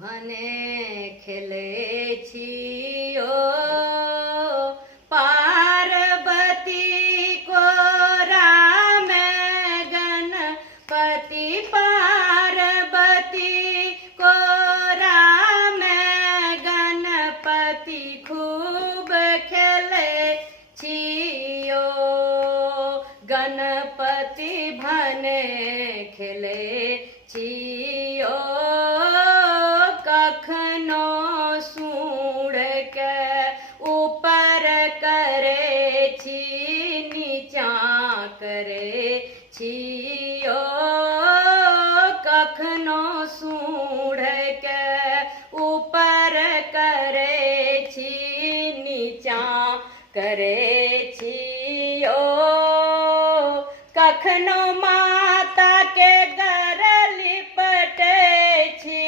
भने खेले छियो पार्वती को राम गणपति पार्वती को राम गणपति खूब खेले छियो गणपति भने खेले छियो कखनो सूढ़ के ऊपर करे छी नीचा करे छियो कखनो सूढ़ के ऊपर करे छी नीचा करे छियो कखनो माता के घर लिपटे छी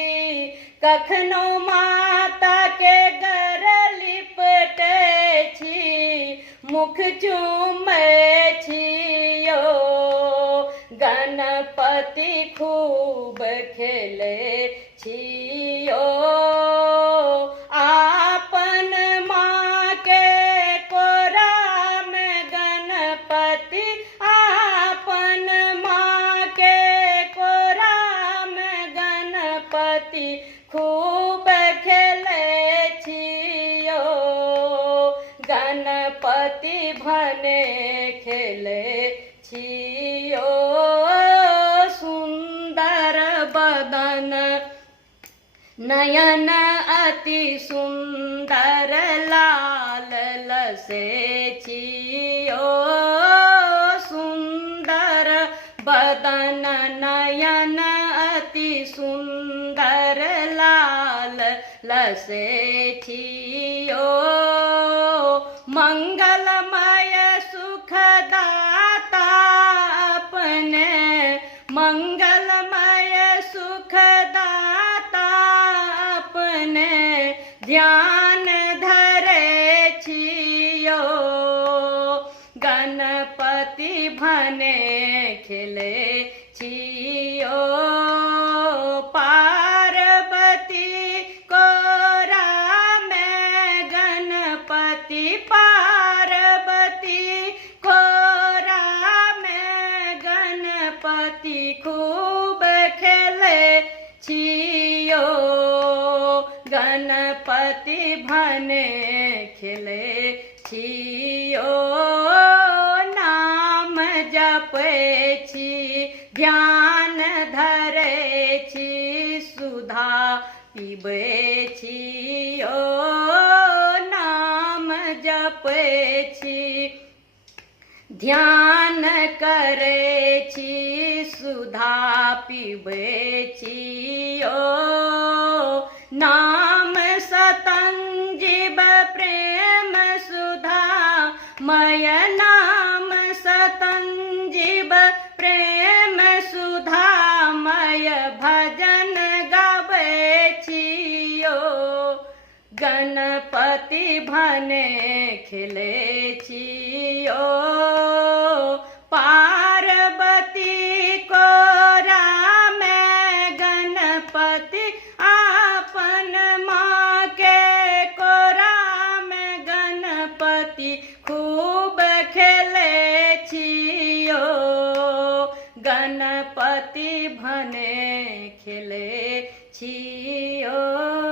कखनो माता के घर लिपटे छी मुख चूमे छियो गणपति खूब खेले छियो आपन माँ के कोरा में गणपति आपन माँ के कोरा में गणपति खूब खेले छियो गणपति भने खेले छियो सुंदर बदन नयन अति सुंदर लाल लसे छियो सुंदर बदन नयन अति सुंदर लाल लसे छियो मंगलमय सुखदाता अपने मंगलमय सुखदाता अपने ध्यान धरे छियो गणपति भने खेले छियो पार्वती को राम गणपति पार्वती को राम गणपति खूब खेले छियो गणपति भने खेले छियो नाम जपे छी ध्यान धरे छी सुधा पीबे छियो नाम जपे छी ध्यान करे छी सुधा पीबे छियो नाम सतंजीव प्रेम सुधा मय नाम सतंजीव प्रेम सुधा मय भजन गावे छियो गणपति भने खेले छियो पार्वती को राम गणपति आपन माँ के को राम गणपति खूब खेले छियो गणपति भने खेले छियो।